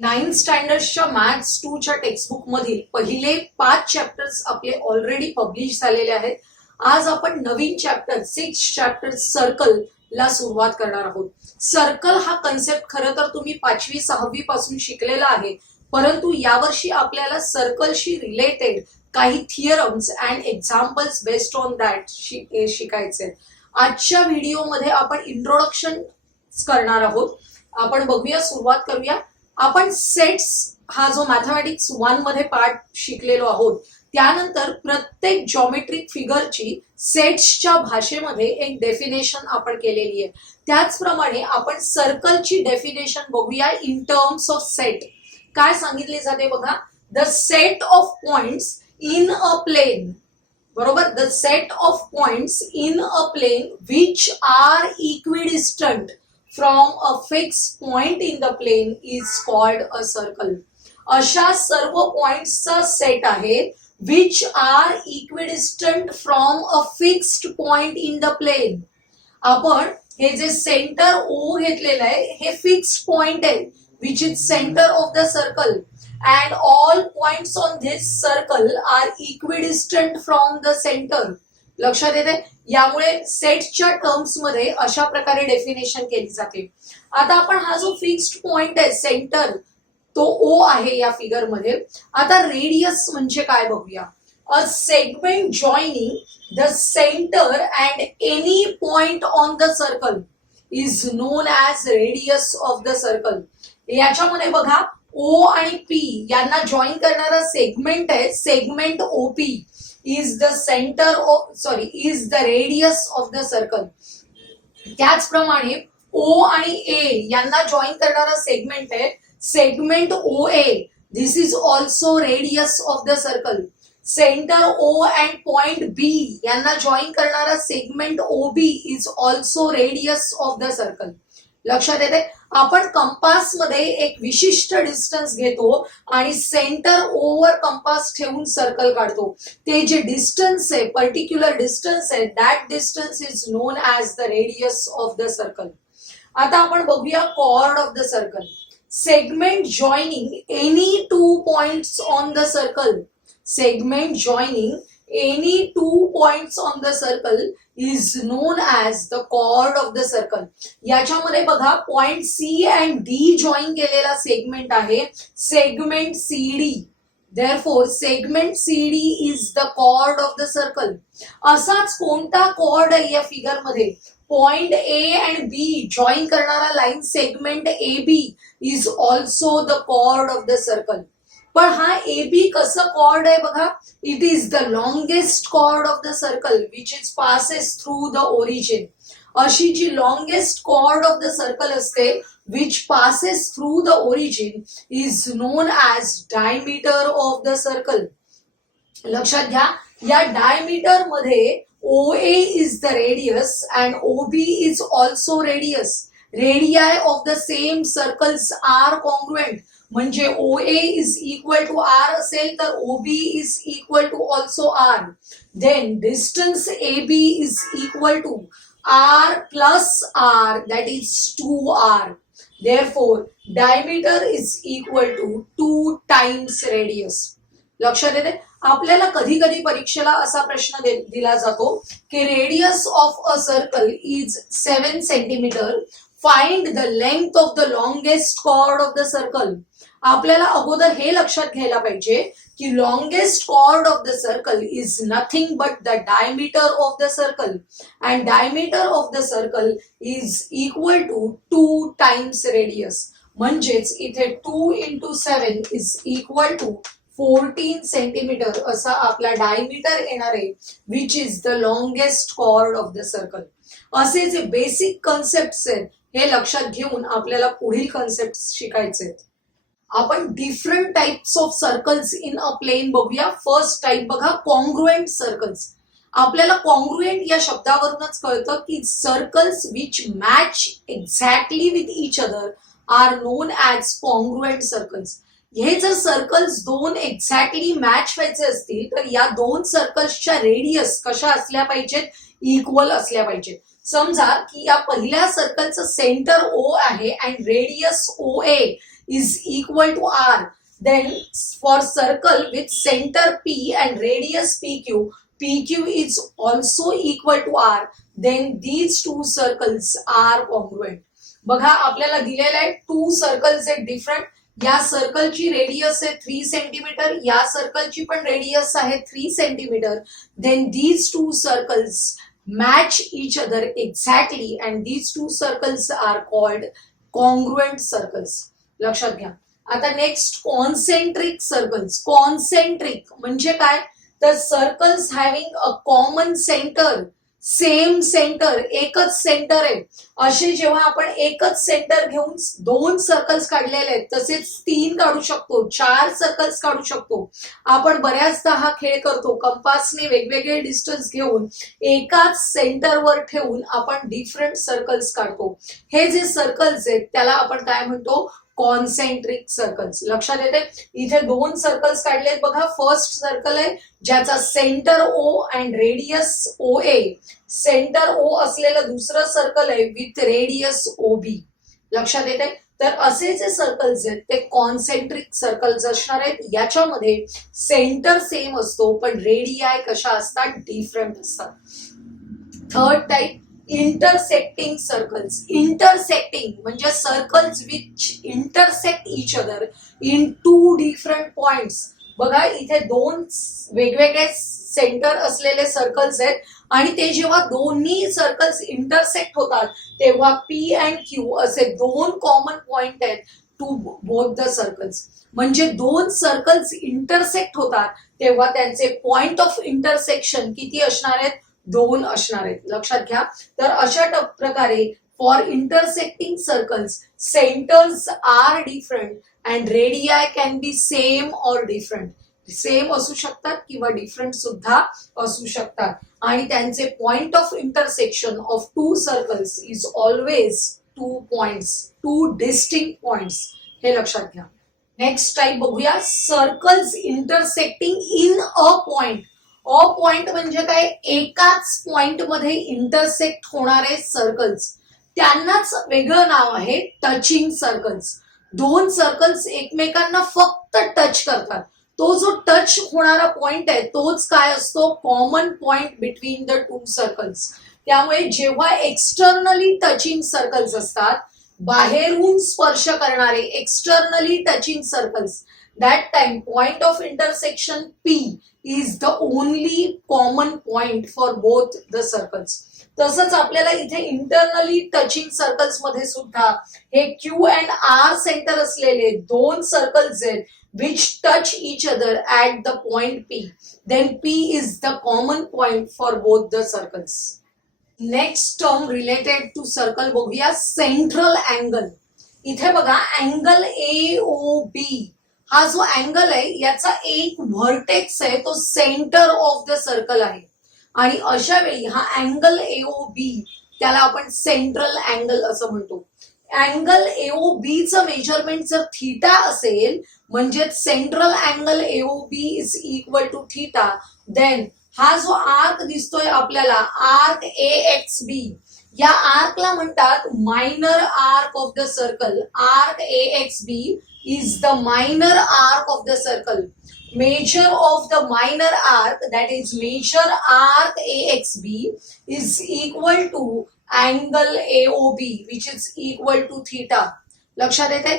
Ninth स्टँडर्डच्या maths 2च्या textbook मधील पहिले 5 chapters आपले ऑलरेडी पब्लिश झालेले आहेत. आज आपण नवीन चॅप्टर 6 चॅप्टर सर्कल ला सुरुवात करणार आहोत. सर्कल हा कन्सेप्ट खरं तर तुम्ही 5वी 6वी पासून शिकलेला आहे, परंतु यावर्षी आपल्याला सर्कलशी रिलेटेड काही theorems and examples based on that शिकायचे. आजच्या व्हिडिओमध्ये आपण इंट्रोडक्शन करणार आहोत. आपण बघूया, सुरुवात करूया. आपण सेट्स हा जो मॅथमॅटिक्स 1 मध्ये पार्ट शिकलेलो आहोत, त्यानंतर प्रत्येक जॉमेट्रिक फिगरची सेट्सच्या भाषेमध्ये एक डेफिनेशन आपण केलेली आहे. त्याचप्रमाणे आपण सर्कलची डेफिनेशन बघूया इन टर्म्स ऑफ सेट. काय सांगितले जाते बघा, the set of points in a plane, बरोबर, the set of points in a plane which are equidistant from a fixed point in the plane is called a circle. अशा सर्व पॉइंट्सचा set आहे which are equidistant from a fixed point in the plane. आपण हे जे centre O घेतलेलं आहे हे fixed point आहे which is center of the circle and all points on this circle are equidistant from the center. लक्षात येते. यामुळे सेटच्या टर्म्स मध्ये अशा प्रकारे डेफिनेशन केली जाते. आता आपण हा जो फिक्स्ड पॉइंट आहे सेंटर, तो O आहे या फिगर मध्ये. आता रेडियस म्हणजे काय बघूया. A segment joining the centre and any point on the circle is known as radius of the circle. याच्यामध्ये बघा, O आणि P यांना जॉईन करणारा सेगमेंट आहे, segment OP is the center of is the radius of the circle. त्याचप्रमाणे O आणि A यांना join करणारा सेगमेंट आहे segment OA. This is also radius of the circle. Centre O and point B यांना join करणारा segment OB is also radius of the circle. लक्षात येते. आपण कंपास मध्ये एक विशिष्ट डिस्टन्स घेतो आणि सेंटर ओवर कंपास ठेवून सर्कल काढतो. ते जे डिस्टन्स आहे, पर्टिक्युलर डिस्टन्स आहे, that distance is known as the radius of the circle. आता आपण बघूया chord of the circle. Segment joining any 2 points on the circle. Segment joining any 2 points on the circle is known as the chord of the circle. याच्यामध्ये बघा, point C and D join केलेला segment आहे segment CD. Therefore segment CD is the chord of the circle. असाच कोणता cord आहे या figure मध्ये, point A and B join करणारा line segment AB is also the chord of the circle. पण हा AB कसं कॉर्ड आहे बघा, it is the longest chord of the circle which is passes through the origin. अशी जी longest chord of the circle असते which passes through the origin is known as diameter of the circle. लक्षात घ्या, या diameter मध्ये OA is the radius and OB is also radius. Radii of the same circles are congruent. म्हणजे OA is equal to R असेल तर OB is equal to also R. Then distance AB is equal to R plus R, that is 2R. Therefore diameter is equal to 2 times radius. लक्षात येते. आपल्याला कधी कधी परीक्षेला असा प्रश्न दिला जातो की radius of a circle is 7 centimetre. Find the length of the longest chord of the circle. आपल्याला अगोदर हे लक्षात घ्यायला पाहिजे की longest chord of the circle is nothing but the diameter of the circle and diameter of the circle is equal to 2 times radius. म्हणजेच इथे 2 into 7 is equal to 14 centimetre असा आपला डायमीटर येणार आहे which is the longest chord of the circle. असे जे basic concept आहेत हे लक्षात घेऊन आपल्याला पुढील कन्सेप्ट शिकायचे आहेत. आपण different types of circles in a plane बघूया. फर्स्ट टाइप बघा, कॉन्ग्रुएंट सर्कल्स. आपल्याला कॉन्ग्रुएंट या शब्दावरूनच कळतं की circles which match exactly with each other are known as congruent circles. हे जर सर्कल्स 2 एक्झॅक्टली मॅच व्हायचे असतील तर या 2 सर्कल्सच्या रेडियस कशा असल्या पाहिजेत, इक्वल असल्या पाहिजेत. समजा की या पहिल्या सर्कलचं सेंटर O आहे and radius OA is equal to r, then for circle with center p and radius pq is also equal to r, then these two circles are congruent. बघा आपल्याला दिलेलं आहे टू सर्कल्स आहेत different. या सर्कलची radius आहे 3 centimetre, या सर्कलची पण radius आहे 3 centimetre. Then these two circles match each other exactly and these two circles are called congruent circles. लक्षात घ्या. आता नेक्स्ट कॉन्सेंट्रिक सर्कल्स. कॉन्सेंट्रिक म्हणजे काय, तर circles having a common centre, same centre, एकच सेंटर आहे. असे जेव्हा आपण एकच सेंटर घेऊन 2 सर्कल्स काढलेले आहेत, तसेच 3 काढू शकतो, 4 सर्कल्स काढू शकतो. आपण बऱ्याचदा हा खेळ करतो, कंपासने वेगवेगळे डिस्टन्स घेऊन एकाच सेंटरवर ठेवून आपण डिफरंट सर्कल्स काढतो. हे जे सर्कल्स आहेत त्याला आपण काय म्हणतो, कॉन्सेंट्रिक सर्कल्स. लक्षात येते. इथे 2 सर्कल्स काढलेत बघा. फर्स्ट सर्कल आहे ज्याचा centre O and radius O A, centre O असलेलं दुसरं सर्कल आहे विथ रेडियस ओ बी. लक्षात येते. तर असे जे सर्कल्स आहेत ते कॉन्सेंट्रिक सर्कल्स असणार आहेत. याच्यामध्ये सेंटर सेम असतो पण रेडियाय कशा असतात, डिफरंट असतात. Third type intersecting circles. Intersecting म्हणजे circles which intersect each other in 2 different points. बघा इथे 2 वेगवेगळे सेंटर असलेले सर्कल्स आहेत आणि ते जेव्हा दोन्ही सर्कल्स इंटरसेक्ट होतात तेव्हा पी अँड क्यू असे 2 कॉमन पॉइंट आहेत टू बोथ द सर्कल्स. म्हणजे 2 सर्कल्स इंटरसेक्ट होतात तेव्हा त्यांचे पॉइंट ऑफ इंटरसेक्शन किती असणार आहेत, 2 असणार आहेत. लक्षात घ्या. तर अशा प्रकारे for intersecting circles centres are different and radii can be same or different. Same असू शकतात किंवा डिफरंट सुद्धा असू शकतात आणि त्यांचे point of intersection of 2 circles is always 2 points, 2 distinct points. हे लक्षात घ्या. नेक्स्ट टाइप बघूया, circles intersecting in a point. A point म्हणजे काय, एकाच पॉइंट मध्ये इंटरसेक्ट होणारे सर्कल्स. त्यांनाच वेगळं नाव आहे टचिंग सर्कल्स. 2 सर्कल्स एकमेकांना फक्त टच करतात. तो जो टच होणारा पॉइंट आहे तोच काय असतो, common point between the 2 circles. त्यामुळे जेव्हा एक्सटर्नली टचिंग सर्कल्स असतात, बाहेरून स्पर्श करणारे externally touching circles, that time point of intersection P is the only common point for both the circles. तसंच आपल्याला इथे इंटरनली टचिंग सर्कल्स मध्ये सुद्धा हे Q अँड R सेंटर असलेले 2 सर्कल्स आहेत which touch each other at the point P. Then P is the common point for both the circles. Next term related to circle बघूया, central angle. इथे बघा angle AOB हा जो angle आहे याचा एक व्हर्टेक्स आहे तो सेंटर ऑफ द सर्कल आहे आणि अशा वेळी हा अँगल AOB त्याला आपण सेंट्रल अँगल असं म्हणतो. अँगल AOB चं मेजरमेंट जर थीटा असेल म्हणजे central angle AOB is equal to theta, then हा जो आर्क दिसतोय आपल्याला आर्क AXB, या आर्कला म्हणतात minor arc of the circle. Arc AXB is the minor arc of the circle. Measure of the minor arc, that is measure arc AXB is equal to angle AOB which is equal to theta. लक्षात येते.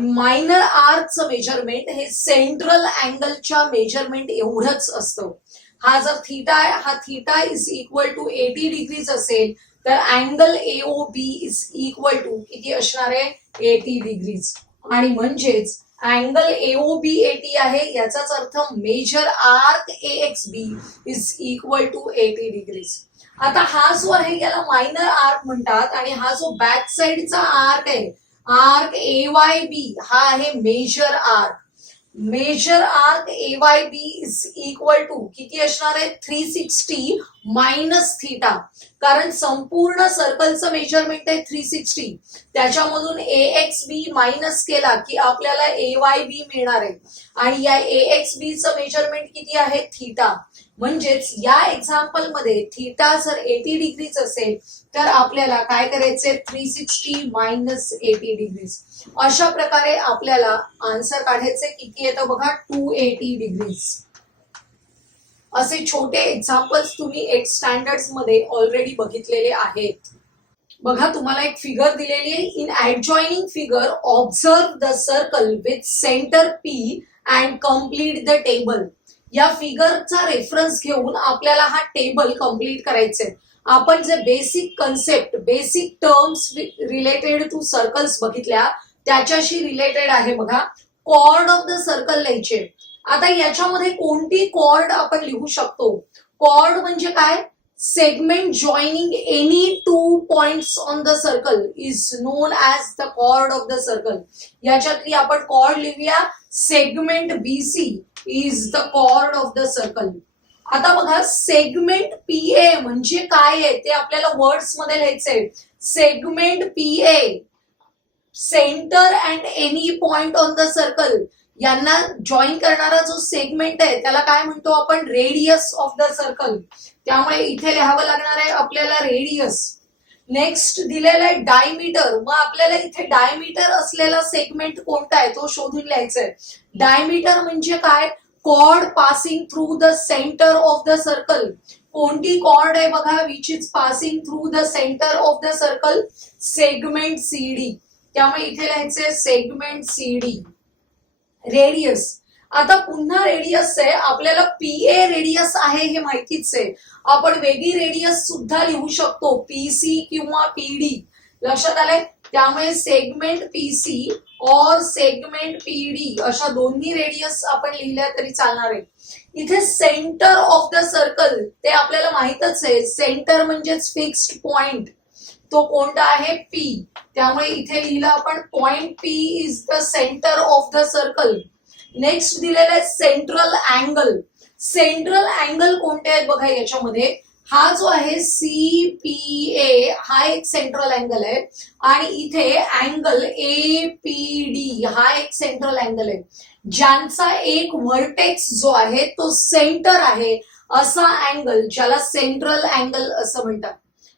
Minor आर्कचं measurement हे central अँगलच्या measurement एवढंच असतं. हा जर theta आहे, हा theta is equal to 80 degrees असेल तर angle AOB is equal to किती असणार आहे, 80 डिग्रीज. आणि म्हणजेच अँगल AOB 80 आहे याचाच अर्थ major arc AXB is equal to 80 degrees. आता हा जो आहे याला मायनर आर्क म्हणतात आणि हा जो बॅक साइडचा आर्क आहे आर्क AYB हा आहे major arc. Major arc AYB is equal to किती असणार आहे, 360 मायनस थीटा. कारण संपूर्ण सर्कलचं मेजरमेंट आहे 360. त्याच्यामधून AXB मायनस केला की आपल्याला AYB मिळणार आहे आणि या AXB चं मेजरमेंट किती आहे थीटा. म्हणजेच या एक्झाम्पल मध्ये थीटा जर 80 डिग्रीज असेल तर आपल्याला काय करायचंय 360 मायनस 80 डिग्रीज. अशा प्रकारे आपल्याला आन्सर काढायचे. किती येतं बघा 280 डिग्रीज. असे छोटे एक्झाम्पल्स तुम्ही 8th स्टँडर्ड्स मध्ये ऑलरेडी बघितलेले आहेत. बघा तुम्हाला एक फिगर दिलेली आहे. In adjoining figure observe the circle with centre P and complete the table. या फिगरचा रेफरन्स घेऊन आपल्याला हा टेबल कम्प्लीट करायचा आहे. आपण जे basic concept basic terms related to circles बघितल्या त्याच्याशी रिलेटेड आहे बघा. कॉर्ड ऑफ द सर्कल लिहायचे. आता याच्यामध्ये कोणती कॉर्ड आपण लिहू शकतो. कॉर्ड म्हणजे काय segment joining any two points on the circle is known as the chord of the circle. याच्यातली आपण कॉर्ड लिहूया. Segment BC is the chord of the circle. आता बघा सेगमेंट PA म्हणजे काय आहे ते आपल्याला वर्ड्स मध्ये लिहायचंय. Segment PA centre and any point on the circle यांना जॉईन करणारा जो सेगमेंट आहे त्याला काय म्हणतो आपण रेडियस ऑफ द सर्कल. त्यामुळे इथे लिहावं लागणार आहे आपल्याला रेडियस. नेक्स्ट दिलेला आहे डायमीटर. मग आपल्याला इथे डायमीटर असलेला सेगमेंट कोणता आहे तो शोधून लिहायचा आहे. डायमीटर म्हणजे काय cord passing through the centre of the circle. कोणती कॉर्ड आहे बघा which is passing through the centre of the circle segment CD. त्यामुळे इथे लिहायचंय सेगमेंट CD. रेडियस. आता पुन्हा रेडियस आहे आपल्याला PA रेडियस आहे हे माहितीच आहे. आपण वेगळी रेडियस सुद्धा लिहू शकतो PC किंवा PD. लक्षात आलंय. त्यामुळे सेगमेंट PC और सेगमेंट PD अशा दोन्ही रेडियस आपण लिहिल्या तरी चालणार आहे. इथे सेंटर ऑफ द सर्कल ते आपल्याला माहितच आहे. सेंटर म्हणजेच फिक्स्ड पॉइंट. तो कोणता आहे P. त्यामुळे इथे लिहिलं आपण point P is the centre of the circle. Next दिलेला आहे सेंट्रल अँगल. सेंट्रल अँगल कोणते आहेत बघा याच्यामध्ये. हा जो आहे CPA हा एक सेंट्रल अँगल आहे आणि इथे अँगल APD हा एक सेंट्रल अँगल आहे. ज्यांचा एक व्हर्टेक्स जो आहे तो सेंटर आहे असा अँगल ज्याला सेंट्रल अँगल असं म्हणतात.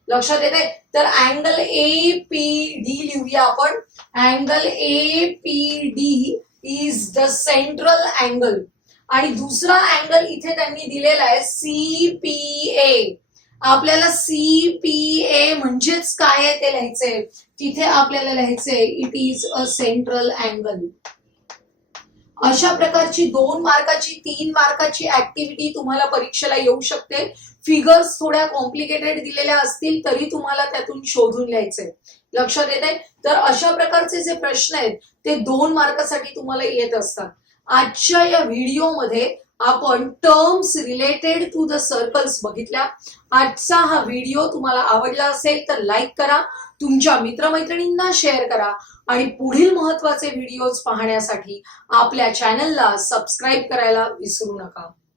लक्षात येते. तर अँगल APD लिहूया आपण. Angle APD is the central angle. आणि दुसरा अँगल इथे त्यांनी दिलेला आहे CPA. आपल्याला CPA म्हणजेच काय आहे ते लिहायचंय. तिथे आपल्याला लिहायचंय it is a central angle. अशा प्रकारची 2 मार्काची 3 मार्काची ऍक्टिव्हिटी तुम्हाला परीक्षेला येऊ शकते. फिगर्स थोड्या कॉम्प्लिकेटेड दिलेल्या असतील तरी तुम्हाला त्यातून शोधून लिहायचंय. लक्षात येते. तर अशा प्रकारचे जे प्रश्न आहेत ते 2 मार्कासाठी तुम्हाला येत असतात. आजच्या या व्हिडिओमध्ये आपण terms related to the circles बघितल्या. आजचा हा व्हिडिओ तुम्हाला आवडला असेल तर लाईक करा, तुमच्या मित्रमैत्रिणींना शेअर करा आणि पुढील महत्त्वाचे व्हिडिओज पाहण्यासाठी आपल्या चॅनलला सबस्क्राईब करायला विसरू नका.